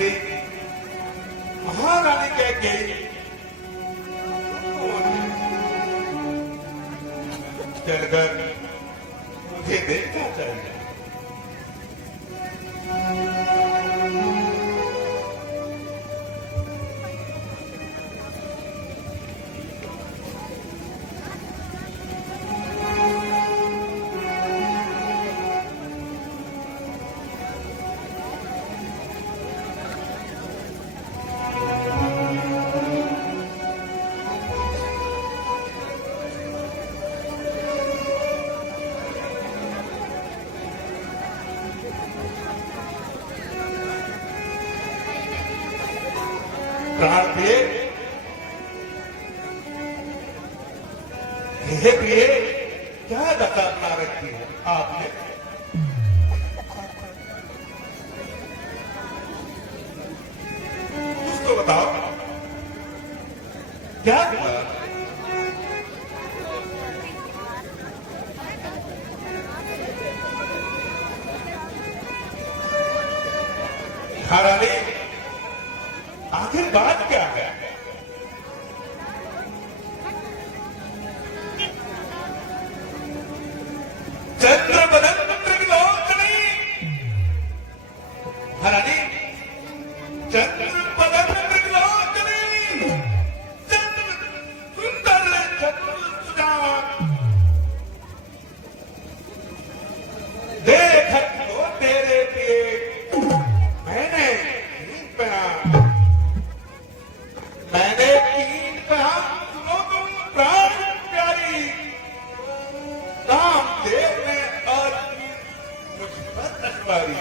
दी महारानी कह गई चलकर मुझे देखना चाहिए। प्राण प्रिय, हे प्रिय, क्या दशा बना रखी है आपने? कुछ तो बताओ, क्या हुआ? महारानी, आखिर बात क्या है? चंद्र बदन त्रिलोचनी, महारानी, चंद्र बदन त्रिलोचनी, चंद्र सुंदर चतुर्भुजावान, देख तो तेरे लिए मैंने कहा सुनो तुम प्राण प्यारी, रामदेव ने आज मुझ पर अखबारी।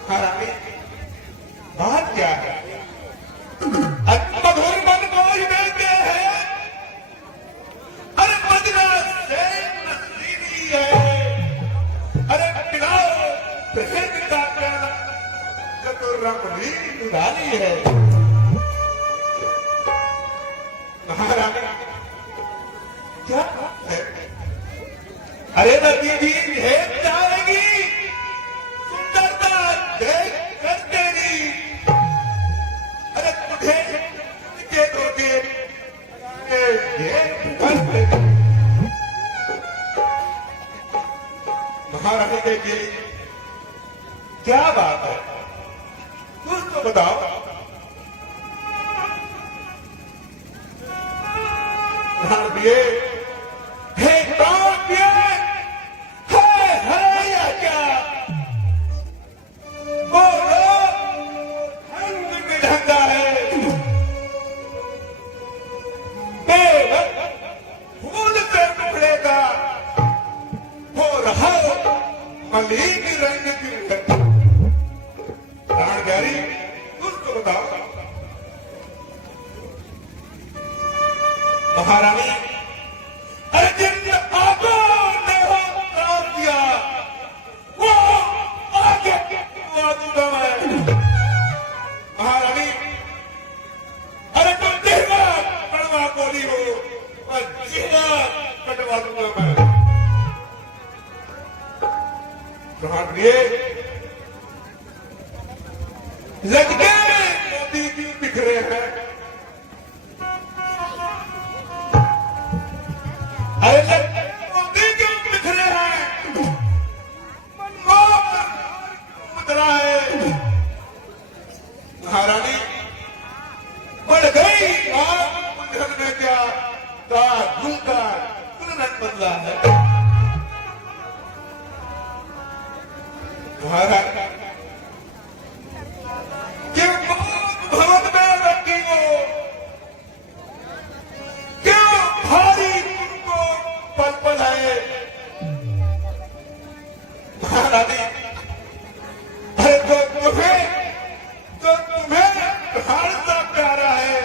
महारानी, बात क्या है? मधुर मन को ही देते हैं, अरे मदना से नसीबी है, अरे पिलाओ प्रसिद्ध का प्याला, चतुर्रमणी निराली है। महारानी, क्या है? अरे नदी भी भेद जाएगी, सुंदरता देख कर तेरी, अरे तुझे के दोगे महारानी देखिए, क्या बात है? कुछ तो बताओ। प्राण प्रिय, हे प्राण प्रिय, है या क्या? बोलो, हंग बिढ़ंगा है, बेवक्त फूल से टुकड़ेगा, हो रहा मलिक रंग की। प्राण प्यारी, कुछ तो बताओ। महारानी, अरे जिन आंखों ने हो प्राण दिया, वो आगे हुआ दूंगा मैं। महारानी, अरे तुम देवा कड़वा बोली हो और जीवा कटवा दूंगा मैं। प्राण प्रिय, लड़के मोती क्यों बिखरे हैं? अरे लड़के मोती क्यों बिखरे हैं? मनमोहन मुद्रा है। महारानी, बढ़ गई आग बुझन में क्या का झूठा पुनरन बदला है। महारानी, भवन में रखी हो, क्यों भारी तुमको पल पल है? महारानी, अरे जो तुम्हें प्राण सा प्यारा है,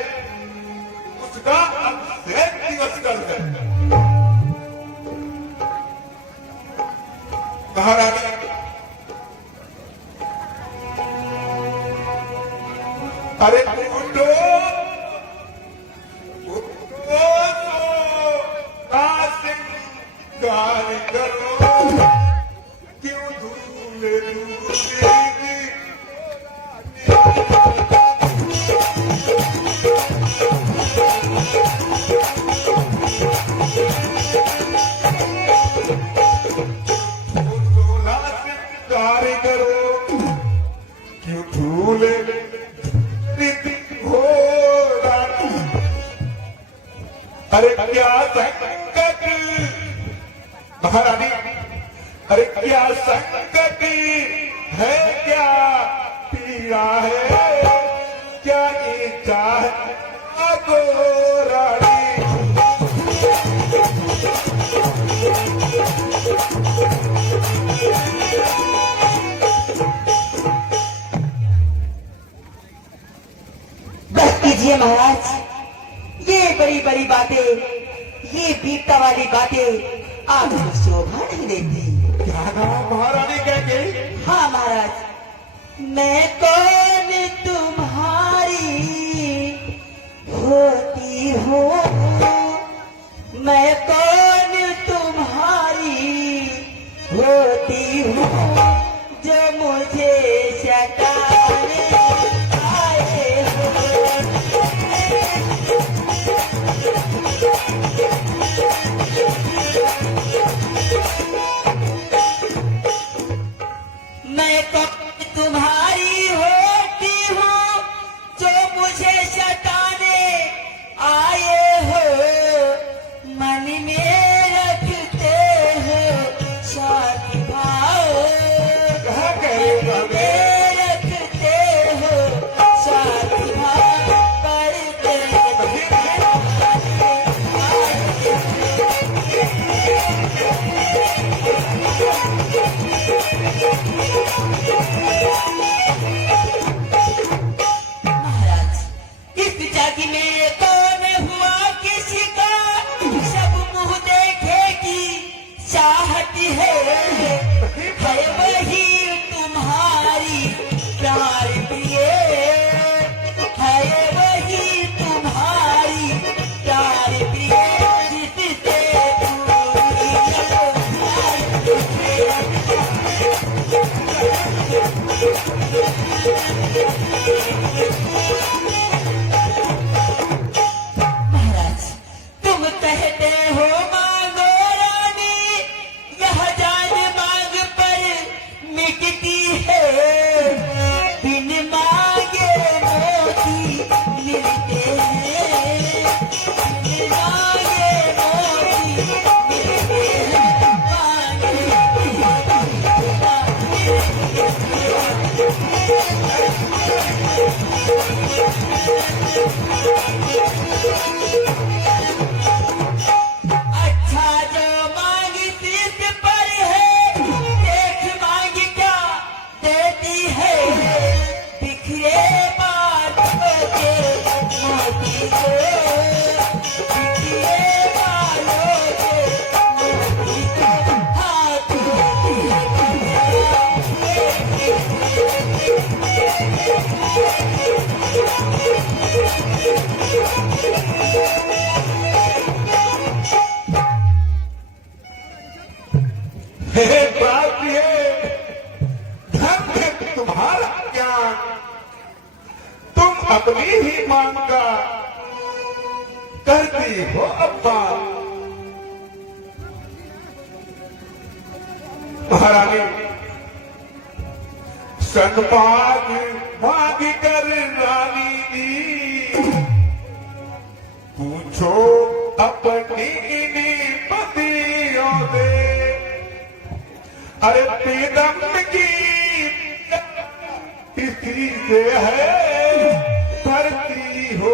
उसका अभिषेक दिवस कल है। महारानी, अरे उठो, कासिंगार करो, क्यों धूल कार्य करो क्यों झूले हो रानी। अरे क्या संकट महारानी, अरे क्या संकट है, क्या पीड़ा है, क्या इच्छा है आपको रानी। बस कीजिए महाराज, ये बड़ी बड़ी बातें, ये बीपता वाली बातें आपको शोभा नहीं देती। क्या नाम महारानी कह गई? हाँ महाराज, मैं कौन तुम्हारी होती हूँ, मैं कौन तुम्हारी होती हूँ, जो मुझे सताने आए हो। मैं कब तुम्हारी होती हूँ, जो मुझे सताने आए हो, मन में रखते हो साथ भाव, कहाँ कह रहे हो मन में रखते हो साथ भाव, पढ़ते महाराज, इस जाति में कौन हुआ किसी का, सब मुंह देखे की चाहती है वही तुम्हारी प्यार प्रिय, है वही तुम्हारी प्यार प्रिय, जिससे पूरी महाराज, तुम कहते हो मांगो रानी, यह जान मांग पर मिटती है, बिन मांगे मोती मिलते हैं, बिन मांगे मोती मिलते हैं, मांगे अच्छा जो मांग शीश पर है, देख मांग क्या देती है, बिखरे बालों के मोती को, बिखरे बालों के मोती को, हाथ हे प्राप्य धन है तुम्हारा ज्ञान, तुम अपनी ही मांग का करती हो अपमान। महारानी सन्माग मांग कर रानी दी, पूछो अपनी इन्हीं पतियों से, अरे पीदम की इसी से है धरती हो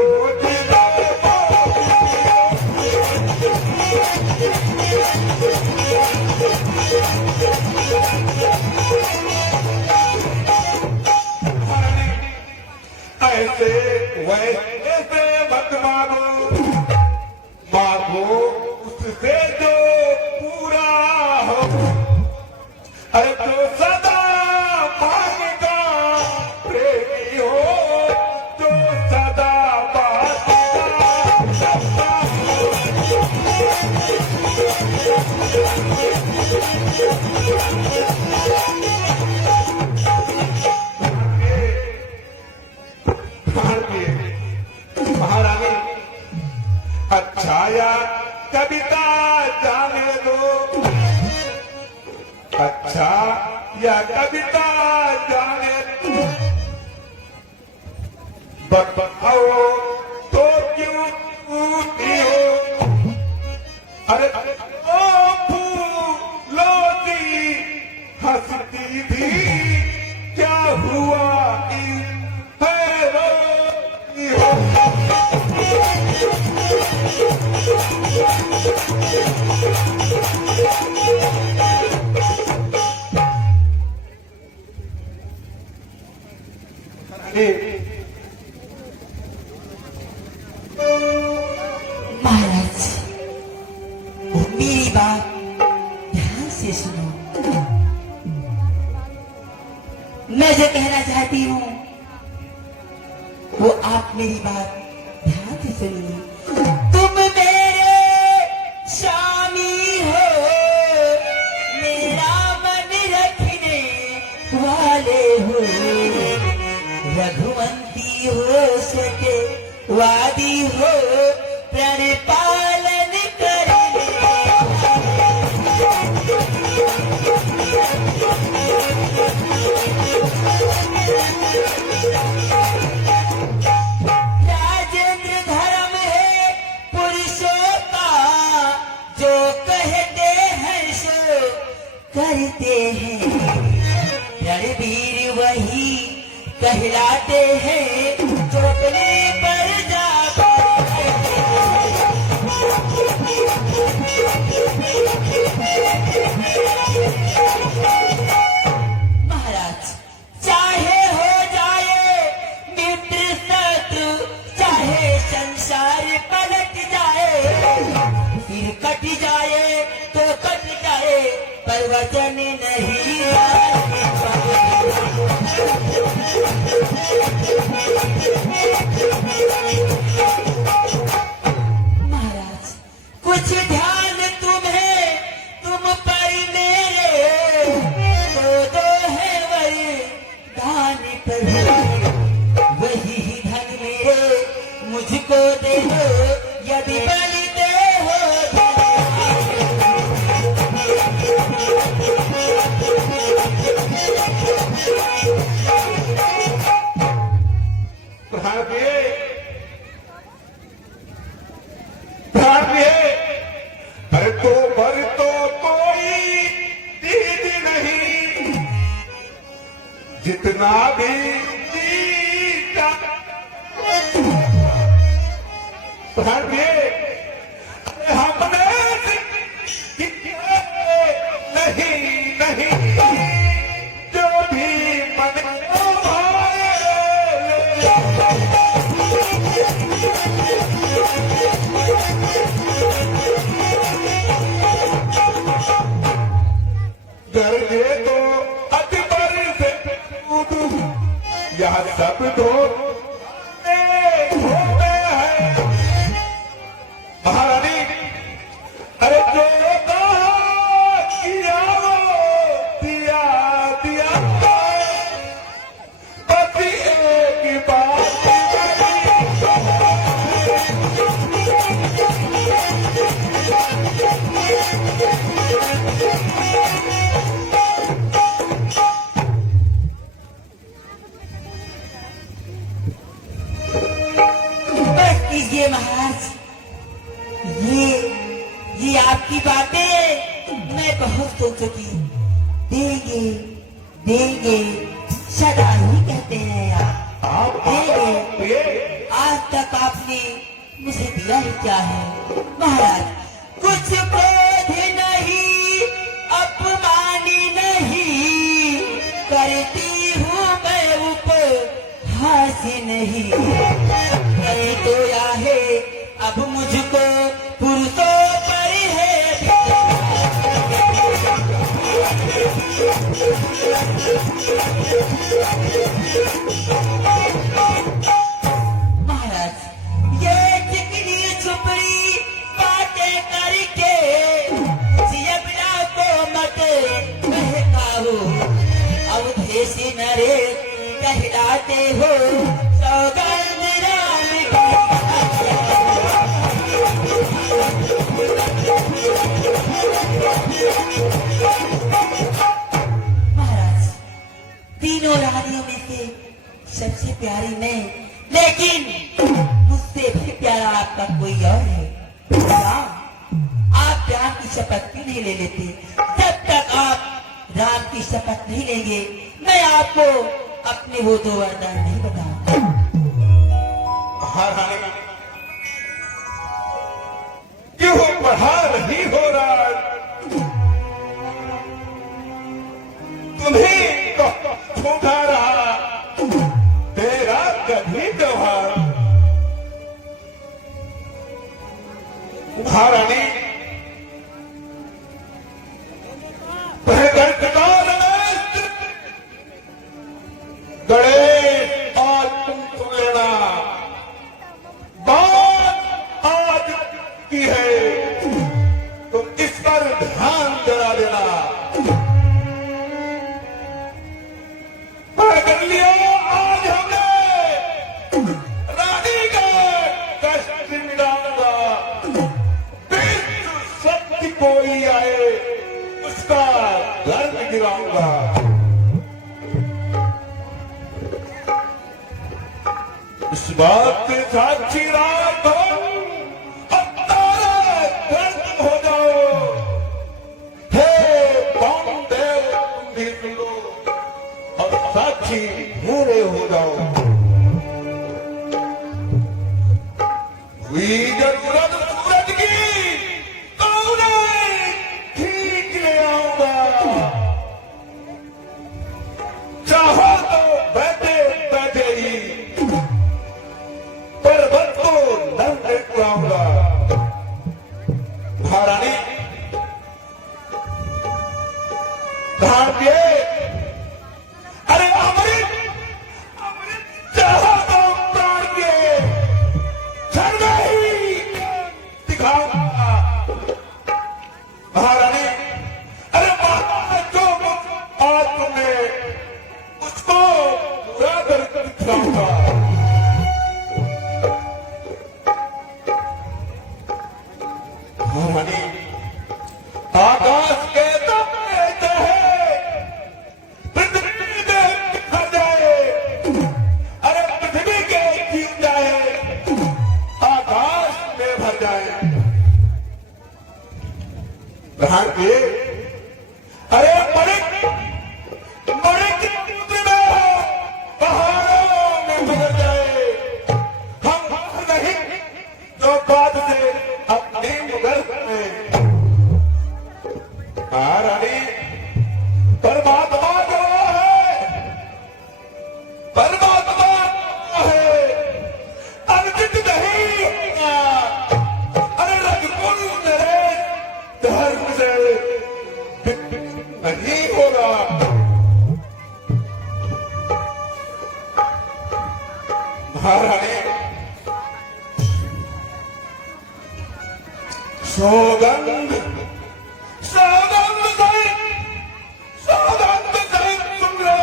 ऐसे वैसे मत मांगो, मांगो उससे जो पूरा हो, अरे जो सदा मांगेगा प्रेमी हो, जो सदा महारानी अच्छा कविता जाने दो, अच्छा या कविता जाने बताओ तो क्यों टूटी हो? अरे ओ फूलों की हंसती थी, क्या हुआ है रोती हो? महाराज, मेरी बात ध्यान से सुनो। मैं जो कहना चाहती हूँ वो आप मेरी बात ध्यान से सुनिए। तुम मेरे स्वामी हो, मेरा मन रखने वाले हो, रघुवंती हो सके वादी हो, प्रण पालन करने राजेंद्र धर्म है पुरुषों का, जो कहते हैं सो करते हैं, रणवीर वही कहलाते हैं, चोपड़ी पर जा महाराज, चाहे हो जाए मित्र शत्रु, चाहे संसार पलट जाए, फिर कट जाए तो कट जाए, पर वचन नहीं महाराज, कुछ ध्यान तुम्हें तुम पर मेरे, दो है वरदान पर, वही धन मेरे मुझको दे दो, यदि बलि दे हो अरे तो भर तो कोई दीद नहीं, जितना भी दीदा भाग्य हमने नहीं नहीं, जो भी मन को भाए दर्जे तो अकबर से पूछूं, यह सब धोते होते हैं महारानी। अरे जो कहा किया वो दिया दिया, बस एक बात कीजिए महाराज, ये आपकी बातें मैं बहुत सोच चुकी। देंगे देंगे सदा ही कहते हैं आप देंगे, आज तक आपने मुझे दिया ही क्या है महाराज? कुछ क्रोध नहीं, अपमानी नहीं, करती हूँ मैं उपहास नहीं, तो या है अब मुझको पुरुषों पर है महाराज, ये चिकनी छुपड़ी बातें करके जियबना को मत बहकाओ, अवधेशी नरेश कहलाते हो, सौगंध राम महाराज, तीनों रानियों में से सबसे प्यारी मैं, लेकिन मुझसे भी प्यारा आपका कोई और है। आप प्यार की शपथ क्यों नहीं ले लेते? जब तक आप राम की शपथ नहीं लेंगे, मैं आपको अपने वो दो वरदान नहीं बताऊंगा। हाँ रानी, क्यों बढ़ा नहीं हो रहा? तुम्हें तो छूटा रहा तेरा कभी त्योहार। हाँ रानी, गणेश आज तुम सुन लेना, बात आज की है, तुम इस पर ध्यान जरा देना। कर लिया आज हमने रानी का कष्ट मिटाऊंगा। विश्व शक्ति कोई आए उसका गर्व गिराऊंगा। इस बात के साक्षी रात हो, अब तारा गर्द हो जाओ। हे पवन देव तुम भी सुन लो, और साक्षी मेरे हो जाओ। हुई जरूरत सूरज की तो उन्हें ठीक ले आऊंगा। चाहो तो बैठे बैठे ही पर्वत को नंगे उड़ाऊंगा। महारानी भाग्य, अरे अमृत अमृत चाहो तो प्राण के क्षण में ही दिखाऊंगा। महारानी, अरे जो आज तुमने उसको पूरा कर दिखाऊंगा। महारानी, आकाश के तपने चाहे पृथ्वी में भर जाए, अरे पृथ्वी के जीव जाए, आकाश में भर जाए। भाग्य, अरे मणिक मणिक समुद्र में हो, पहाड़ों में बदल जाए। हम नहीं जो बाद से अपने मुगल में। रानी, परमात्मा जो है, परमात्मा है, अर्जित नहीं होगा। अरे रजकुल मेरे धर्म से नहीं होगा। महारानी, सौगंध सौगंध सौगंध सुन लो,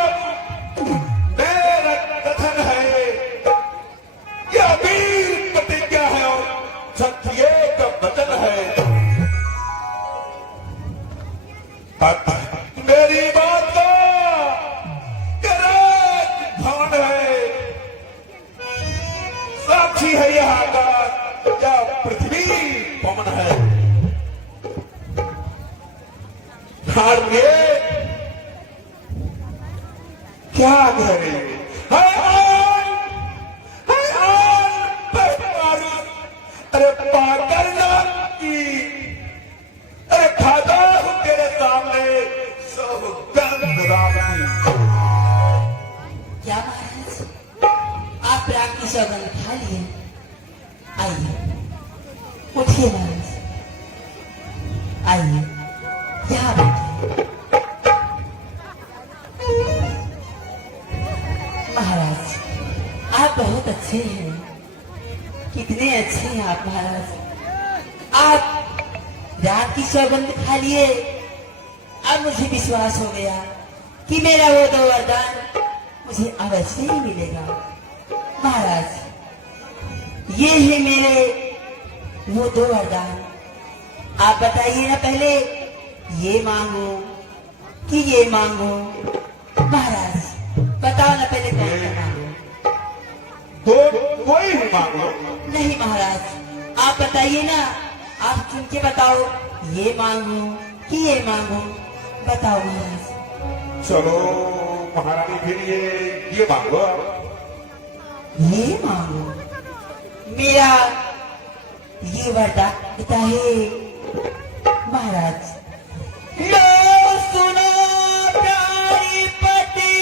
मेरा कथन है, यह वीर प्रतिज्ञा है और सत्य का वचन है। मेरी बात का भवन है, साक्षी है यहाँ का, क्या पृथ्वी पवन है। भाग्य, क्या करें? अरे पाकर की, अरे खाता हूं तेरे सामने सौगंध राम की। क्या महाराज, आप राम की सौगंध खा लिए? आइए, उठिए महाराज, आइए यहाँ बैठिए। महाराज, आप बहुत अच्छे हैं, कितने अच्छे हैं आप महाराज। आप रात की सौगंध खा लिए, अब मुझे विश्वास हो गया कि मेरा वो दो वरदान मुझे अवश्य ही मिलेगा। महाराज, ये है मेरे वो दो वरदान, आप बताइए ना, पहले ये मांगो कि ये मांगो। महाराज, ना पहले कौन सा मांगू? तो कोई भी मांग लो। नहीं महाराज, आप बताइए ना, आप चुन के बताओ, ये मांगू कि ये मांगू, बताओ महाराज। चलो महारानी फिर ये मांगो। ये मांगू, मेरा ये वरदान पिता है महाराज। लो सुनो प्यारी पति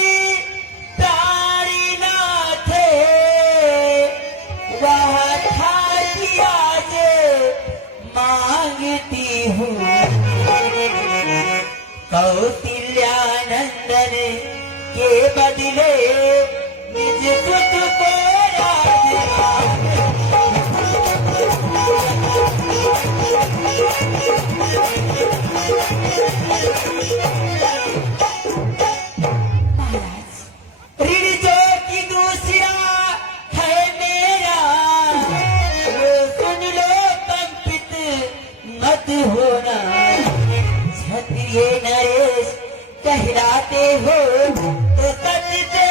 प्यारी नाथ, वह थाली आज मांगती हूँ, कौशल्यानंदन के बदले निज पुत्र को महाराज, ऋण जो की दूसरा है मेरा, वो सुन लो कंपित मत होना, क्षत्रिय नरेश कहलाते हो तो सच से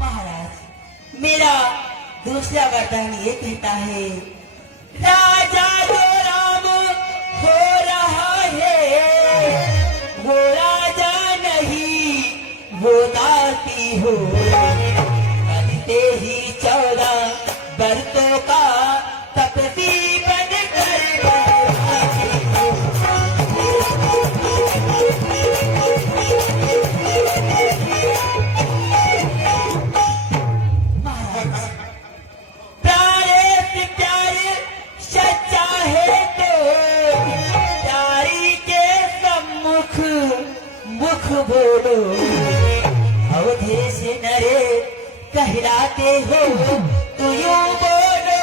महाराज, मेरा दूसरा वरदान ये कहता है, राजा जो राम हो रहा है, वो राजा नहीं वो दासी हो, करते ही 14 बरसों का तपसी बन कर प्यारे से प्यारे सच्चा है तो प्यारी के सम्मुख मुख बोलो, अवधेश नरे कहलाते हो तो यूं बोलो।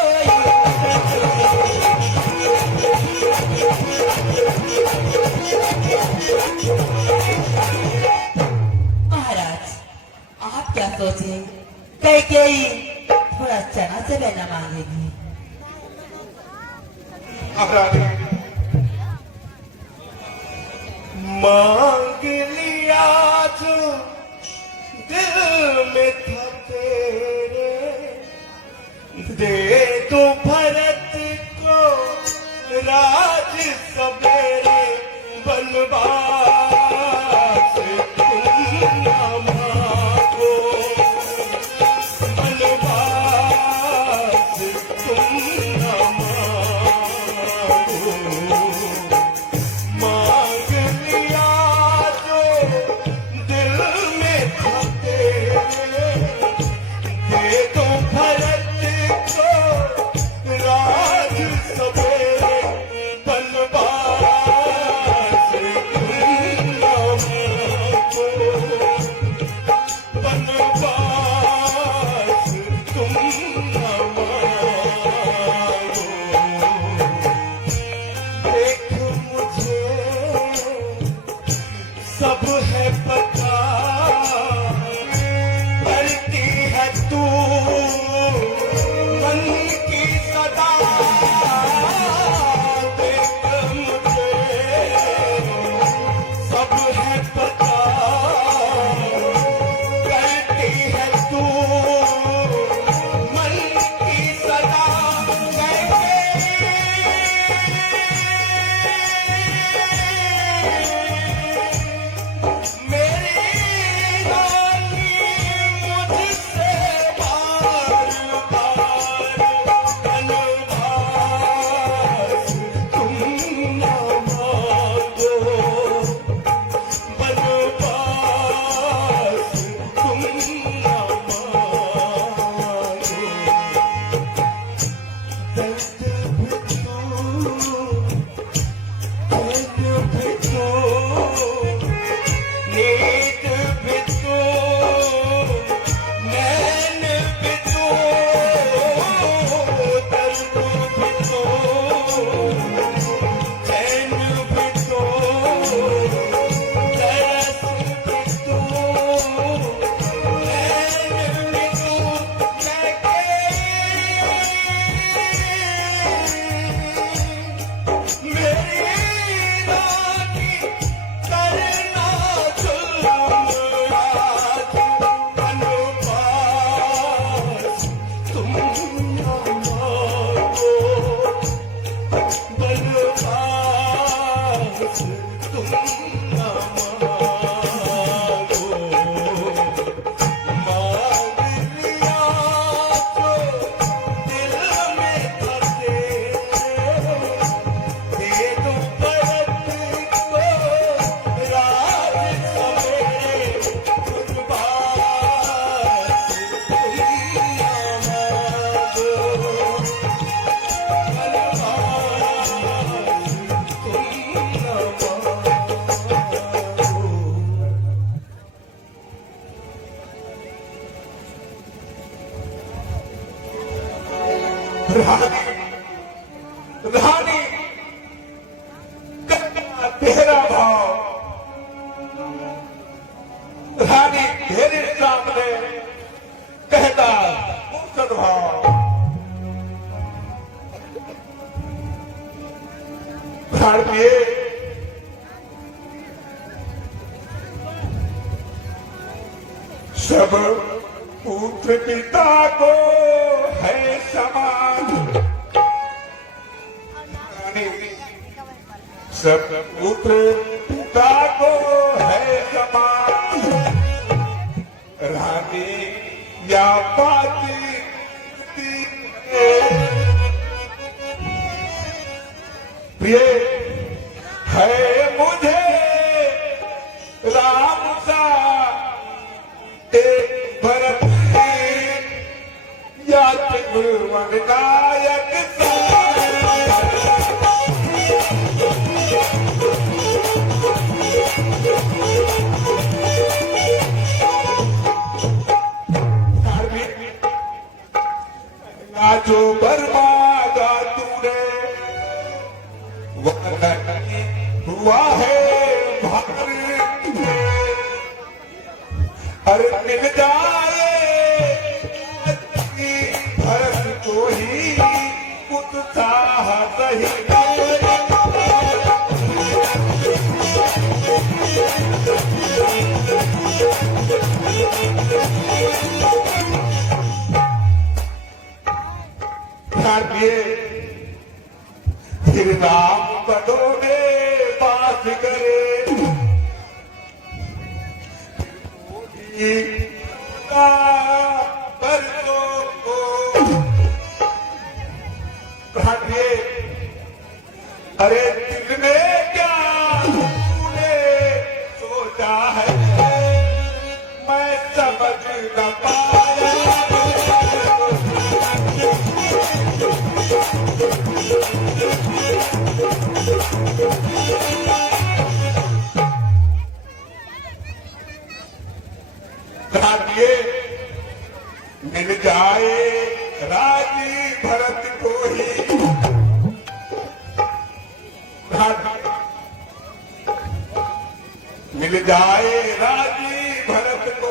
महाराज, आप क्या सोचे, कैकेयी थोड़ा चना से बहना मांगेगी। महारानी मांग लिया जो दिल में था तेरे, दे दो भरत को राज सवेरे, बनवास तुम न मांगो, बनवास तुम न मांगो, मांग लिया जो दिल में था तेरे, दे दो भरत को राज सवेरे, बनवास तुम न मांगो, बनवास तुम न मांगो। देख मुझे सब है पता, करती है तू मन की सदा, देख मुझे सब है पता, करती है तू मन रानी रानी कन्या तेरा भाव रानी तेरे सामने कहता सद्भाव भारतीय सब पुत्र पिता को है समान सब पुत्र पिता को है समान रानी या पाती प्रिय है मुझे राम सा एक भरत या त्रिभुवन नायक जो बर्बादा तूने वह हुआ है भारत अरे मिल जाए भरत को ही उत्साह सही फिर राम बदोगे पास करे अरे दिल में क्या तूने सोचा है मैं समझ न पाया मिल जाए राजी भरत को ही मिल जाए राजी भरत को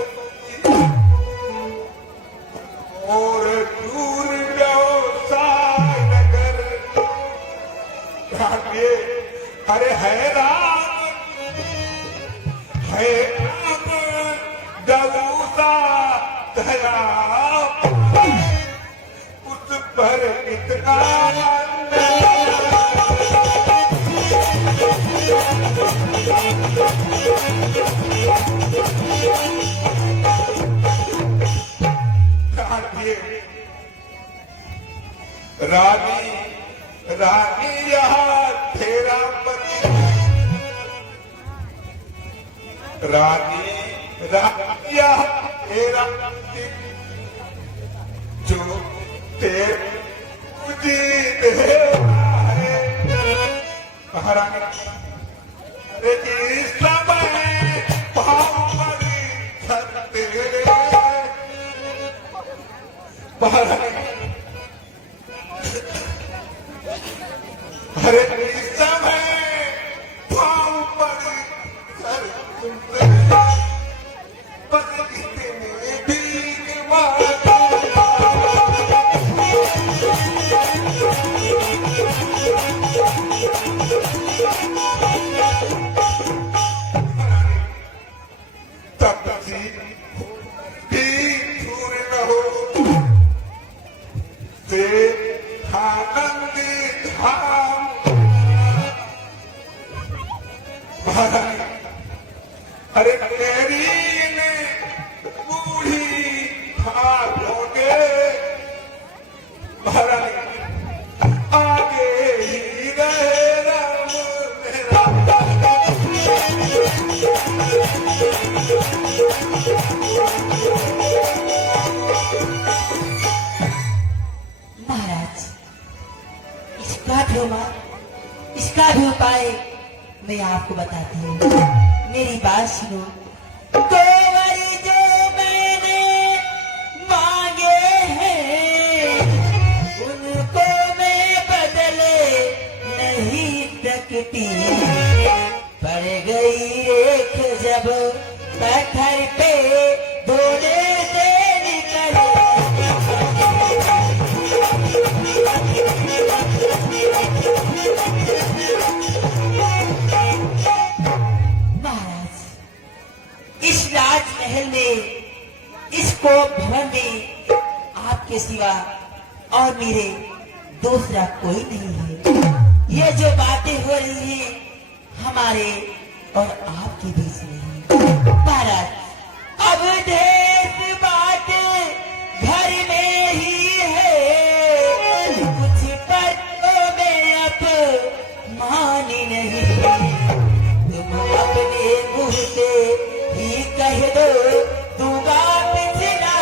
और दूर व्यवसाय नगर अरे है राम है राम जबूता दया उस पर इतना रानी रानी यहाँ तेरा पति रानी रानी यहाँ तेरा पति जो तेरे तुझी दे है महारानी अरे इस समय पावनी छते महारानी अरे इस समय पाँव पड़ी सर तुमसे बस इतने भीग मारा तब भी दूर न हो से आनंदी धाम अरे तेरी ने बूढ़ी भागोगे महारानी आगे ही रहे राम मेरा महाराज इसका भी उपाय मैं आपको बताती हूँ। मेरी बात सुनो। गोबर जो मैंने मांगे हैं उन मिट्टी पड़ गई रेख जब पत्थर पे धोने से निकले। महाराज, इस राजमहल में, इसको भवन में आपके सिवा और मेरे दूसरा कोई नहीं है। ये जो बातें हो रही हैं हमारे और आपके बीच में है। महाराज, अब देश बातें घर में ही है, कुछ पत्तों में अब मानी नहीं। तुम अपने मुंह से ही कह दो, दूंगा पिछला।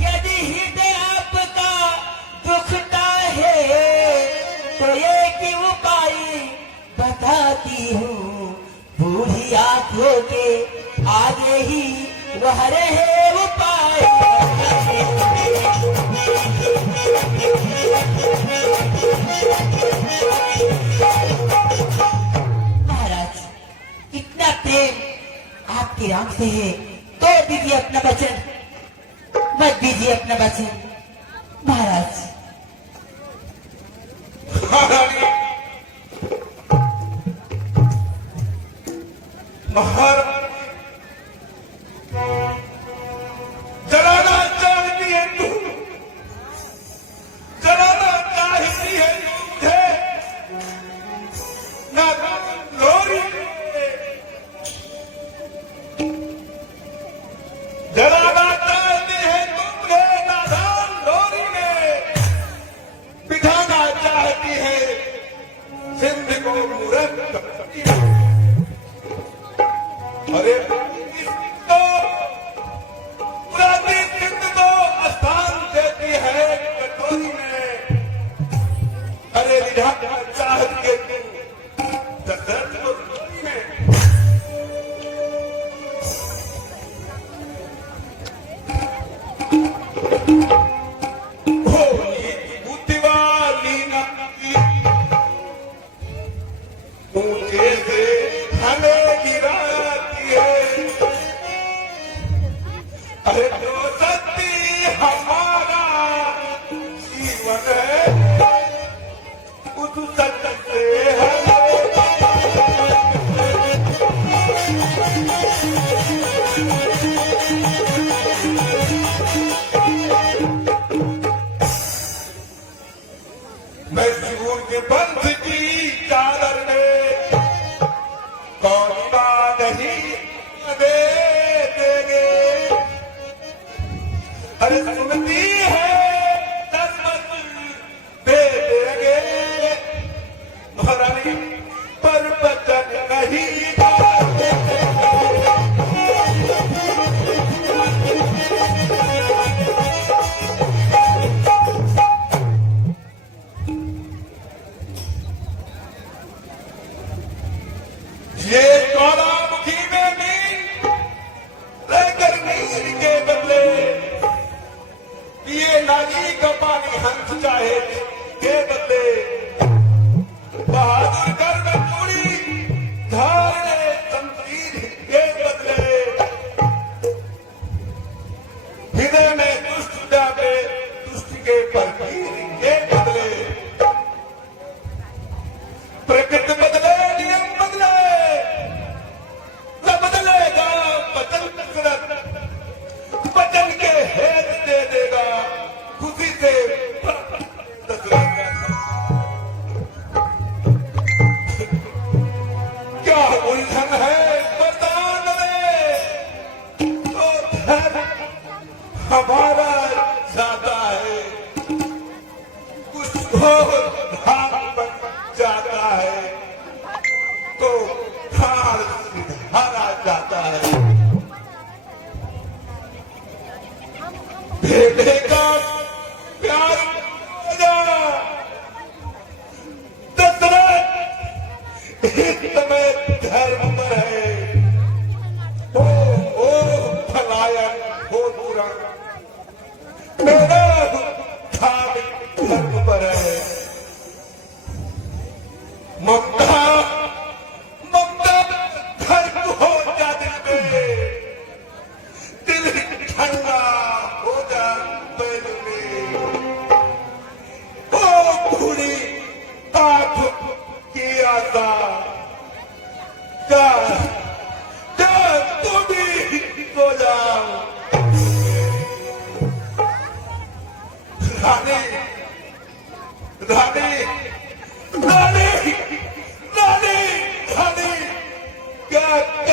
यदि हृदय आपका दुखता है तो एक ही उपाय बताती हूँ, बूढ़ी आंखों के आगे ही वह रहे उपाय। महाराज, इतना प्रेम आपके राम से है तो दीजिए अपना वचन, मत दीजिए अपना वचन। महाराज, महाराज जलाना चाहती है तू, जलाना चाहती है मुझे, ना लोरी जलाना चाहती है तुमने, नादान लोरी में बिठाना चाहती है सिंध को मूर्ख। अरे तो पुरानी सिंध को स्थान देती है कटोरी में। अरे रिझाना चाहती है दशरथ को कटोरी में। ऊंचे से हमें गिराती है। अरे जो सत्य हमारा जीवन है, उस सत्य से मैं शिवूर के पंथ की चादर में कौन बात ही दे देंगे। अरे सुनती है दसमत दे देंगे, महारानी पर बचन नहीं। ये ज्वालामुखी में नीर रहकर नीर के बदले पिए नाली का पानी हंस चाहे के बदले, बहादुर कर में पूरी धारे शमशीर के बदले, हृदय में दुष्ट जावे दुष्ट के परवीर के बदले, प्रकृति बदले नियम बदले, न बदलेगा वचन दशरथ, वचन के हेत दे देगा खुशी से दशरथ। क्या उलझन है वरदान में, तो धन हमारा जाता है, कुछ हो धाम बन जाता है, तो प्राण हारा जाता है। बेटे का प्यार हो जा दशरथ, हित में धर्म पर है, ओ पलायन हो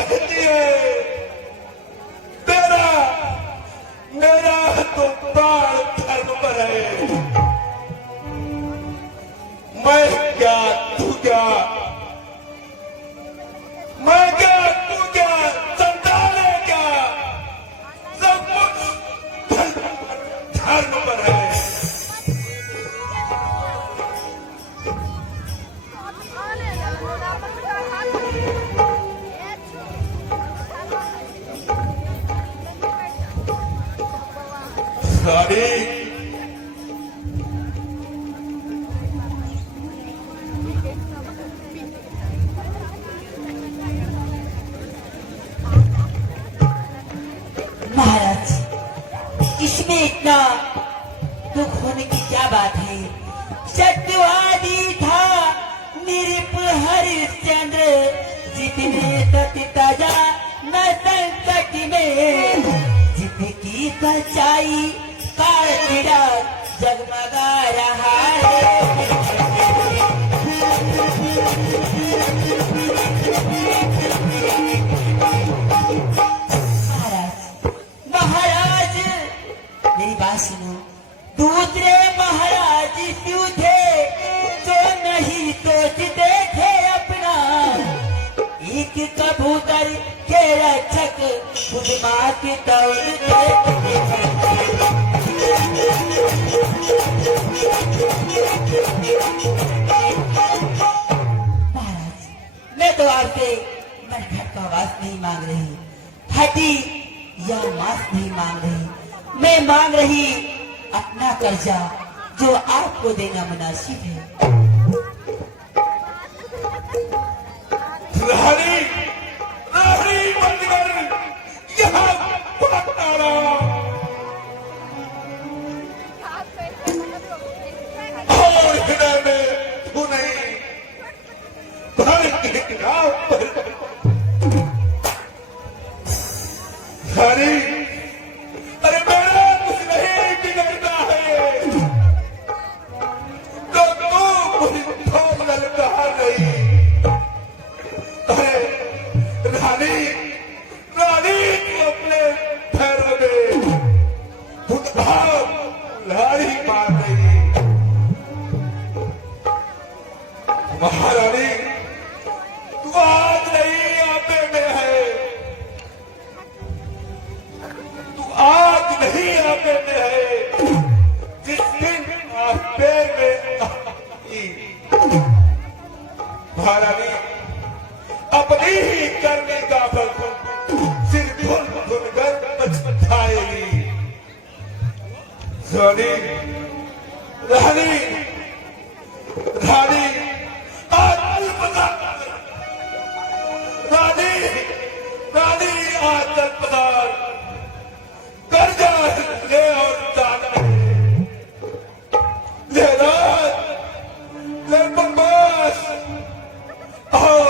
कहती है तेरा मेरा तो प्राण धर्म पर है। मैं क्या तू क्या, मैं क्या तू क्या, संतान है क्या, सब कुछ धर्म पर है। रानी महाराज, इसमें इतना दुख होने की क्या बात है? सत्यवादी था निरप हरिश्चंद्र, जितने सत्य ताजा न संकट में, जितकी सच्चाई का चिराग जगमगा रहा है। महाराज मेरी बात सुनो। दूसरे महाराज क्यों थे जो नहीं सोचते थे अपना, एक कबूतर के रक्षक खुद माँ के दौड़ते। महाराज मैं तो आपसे मरघट का वास नहीं मांग रही, हड्डी या मांस नहीं मांग रही, मैं मांग रही अपना कर्जा जो आपको देना मुनासिब है। रानी रानी बंद कर, यहाँ बात आ रहा और हृदय में तू नहीं, भर के गाँव पर रानी, अरे मेरा कुछ नहीं बिगड़ता है तो तू मुझे ललकार नहीं। अरे रानी रानी तू अपने पैरों में खुद भाव लाड़ी मार रही। महारानी तू आज नहीं आते में है, आज नहीं आते में है, जिस दिन आपे में आई। महारानी अपनी ही करने का फल सिर धुन धुन कर पछताएगी। रानी रानी रानी आज अलपता, रानी रानी आज अलपता कर्जा ले और जाना ले रात ले बकवास और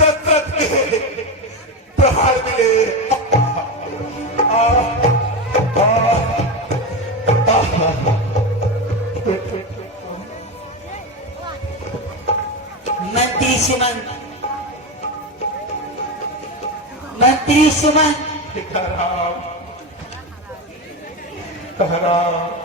दशरथ के प्रहार मिले। मंत्री सुमन, मंत्री सुमन, राम राम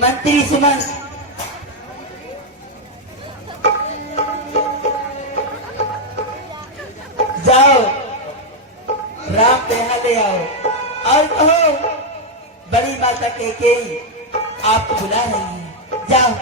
मंत्री सुमन, जाओ राम पे यहाँ ले आओ और कहो बड़ी माता कैकेयी आपको बुला रही है, जाओ।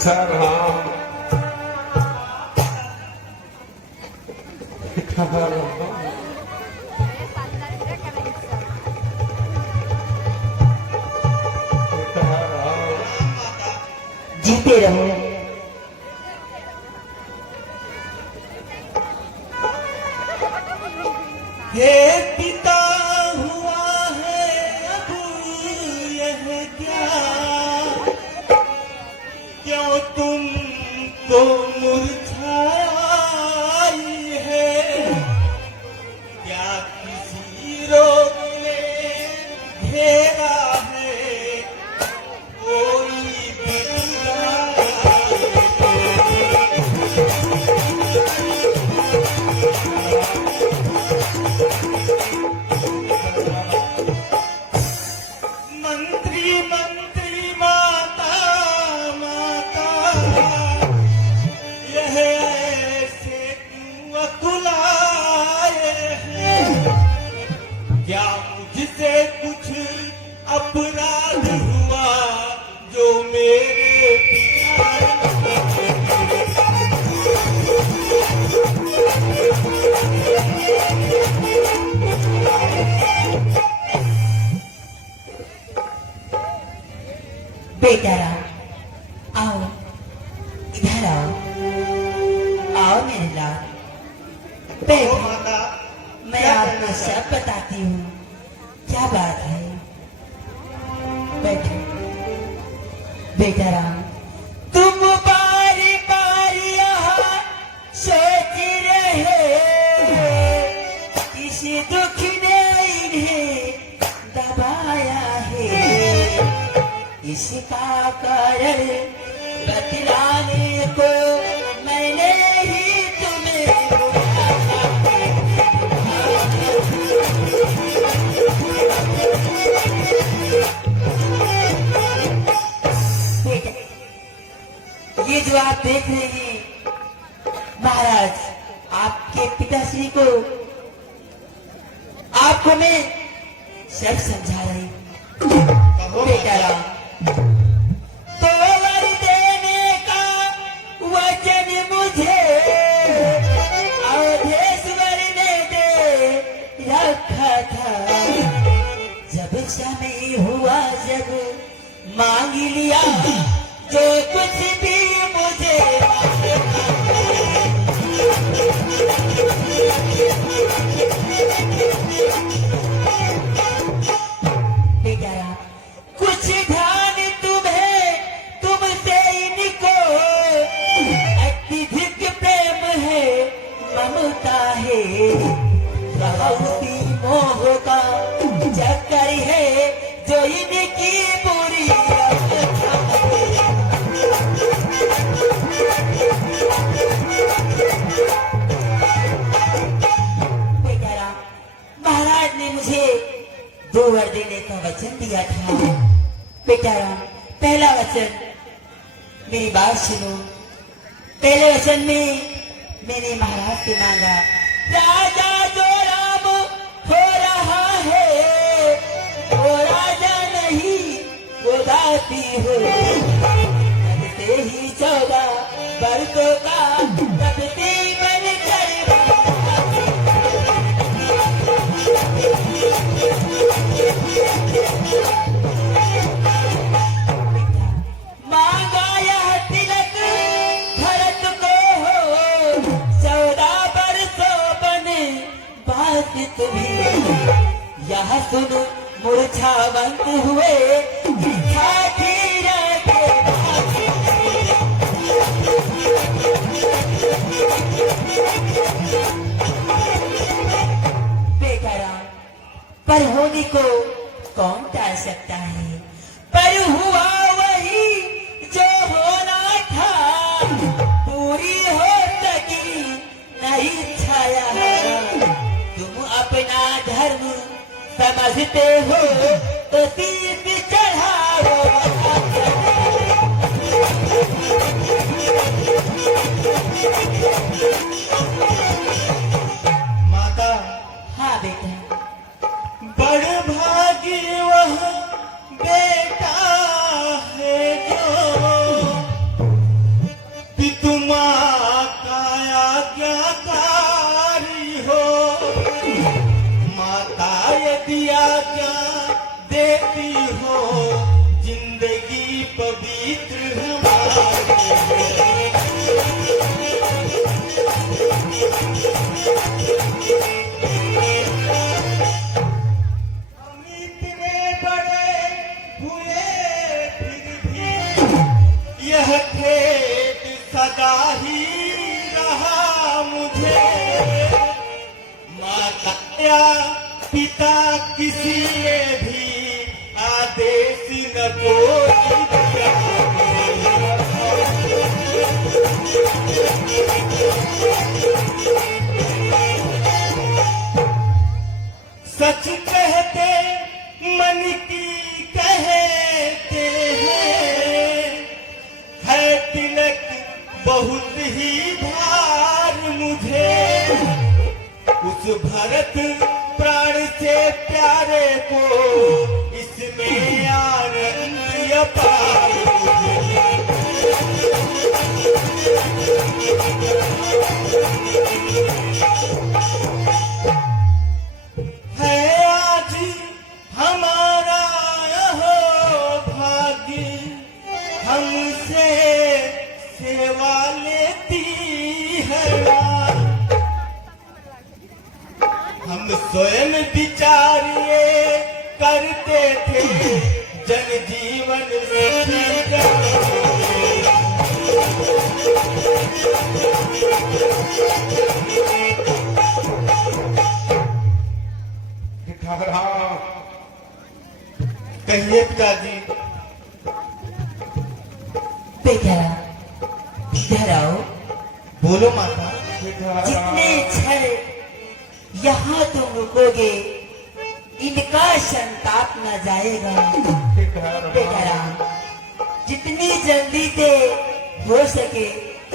सर हाँ जीते रहो। हे पिता हुआ है अब यह क्या, क्यों तुम तो मुरझाई है, क्या किसी रोग ने घेरा है, कोई बीमारी मंत्री मंत्री माता माता, यह ऐसे क्यों अकुलाए हैं, क्या मुझसे कुछ अपराध हुआ जो मेरे पिता बेटा राम, आओ इधर आओ, आओ मेरे लाल। ओ बैठो, माता, मैं क्या आपको कहना सब बताती हूँ क्या बात है। बैठो बेटा राम, तुम बारी बारी यहाँ सोच रहे, इस दुख ने इन्हें दबाया है, इसका कारण बतलाने को मैंने ही तुम्हें बुलाया है। ये जो आप देख रहे हैं महाराज, आपके पिताश्री को आपको मैं सब समझा रही हूँ। बेटा राम, तो वर देने का वचन मुझे अवधेश्वर ने दे रखा था, जब समय हुआ जब मांग लिया जो कुछ भी मुझे बेटा राम, कुछ ध्यान तुम्हें तुमसे इनको अत्यधिक प्रेम है, ममता है, बहुत मोह का चक्कर है जो इनकी बुरी अवस्था है। बेटा राम, महाराज ने मुझे 2 वर देने का वचन दिया था। बेटा राम, पहला वचन, मेरी बात सुनो। पहले वचन में मैंने महाराज से मांगा, राजा जो राम हो रहा है वो राजा नहीं वो दासी हो, तब से ही 14 वर्षों का तपती बन कर मांगा यह तिलक भरत को हो, 14 वर्षों बने बात तुम्हें, यह सुन मूर्छावंत हुए ठाठी रखे बेटा राम, पर होने को कौन टाल सकता है, पर हुआ वही जो होना था, पूरी हो सकी नहीं छाया, तुम अपना धर्म समझते हो तो तीर चढ़ाओ। माता, हाँ बेटा, बड़ भागी वह बेटा है जो मित्र हमारे। हम इतने बड़े हुए फिर भी यह खेद सदा ही रहा मुझे। माता या पिता किसी ने भी आदेश न कोई दिया। सच कहते मन की कहते हैं, है तिलक बहुत ही भार मुझे। उस भरत प्राण से प्यारे को इसमें आनंद अपार मुझे। है आज हमारा यह भाग्य, हमसे सेवा लेती है रात। हम स्वयं विचारिए करते थे जनजीवन कहिए पिताजी। बेटा इधर आओ। बोलो माता। जितने क्षण यहाँ तुम रुकोगे इनका संताप न जाएगा। बेटा राम, जितनी जल्दी से हो सके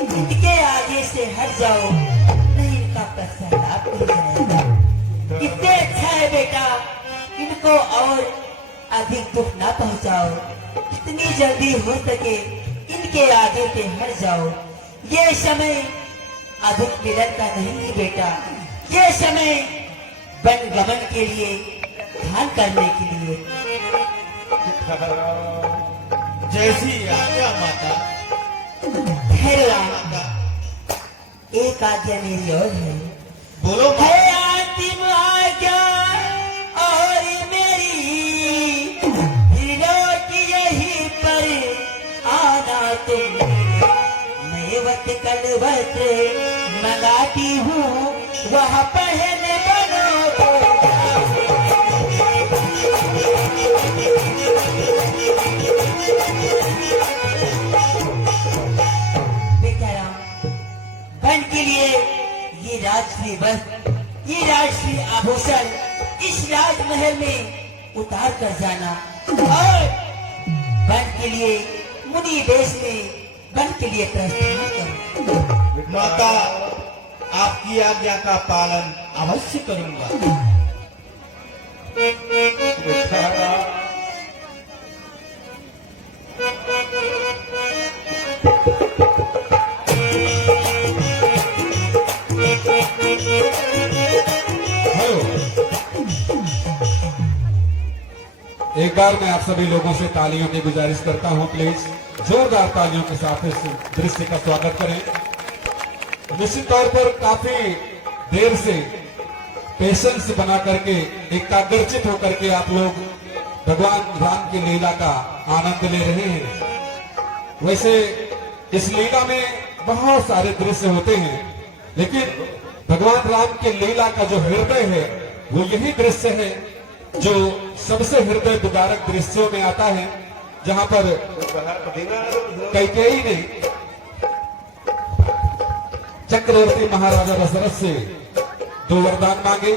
इनके आगे से हट जाओ, नहीं इनका पश्चाताप हो जाएगा। कितने अच्छा है बेटा, इनको और अधिक दुख ना पहुंचाओ। जितनी जल्दी हो सके इनके आगे से हट जाओ। ये समय अधिक मिलन का नहीं है बेटा, ये समय वन गमन के लिए, ध्यान करने के लिए। जैसी आज्ञा माता। ठहरो, माता एक आज्ञा मेरी और है। बोलो माता। है अंतिम आज्ञा और मेरी, फिर लौट यहीं पर आना तुम। मैं वत कलवत मंगाती हूँ, वह पहने बनो तो। बेटा राम, बन के लिए ये राजश्री वस्त्र, ये राजश्री आभूषण इस राजमहल में उतार कर जाना, और बन के लिए मुनि वेश में बन के लिए प्रस्थान करो। माता, आपकी आज्ञा का पालन अवश्य करूंगा। एक बार मैं आप सभी लोगों से तालियों की गुजारिश करता हूं, प्लीज जोरदार तालियों के साथ इस दृश्य का स्वागत करें। निश्चित तौर पर काफी देर से पेशेंस बना करके, एकाग्रचित होकर के आप लोग भगवान राम की लीला का आनंद ले रहे हैं। वैसे इस लीला में बहुत सारे दृश्य होते हैं, लेकिन भगवान राम की लीला का जो हृदय है वो यही दृश्य है जो सबसे हृदय विदारक दृश्यों में आता है, जहां पर कैकेयी ने चक्रवर्ती महाराजा दशरथ से 2 वरदान मांगे।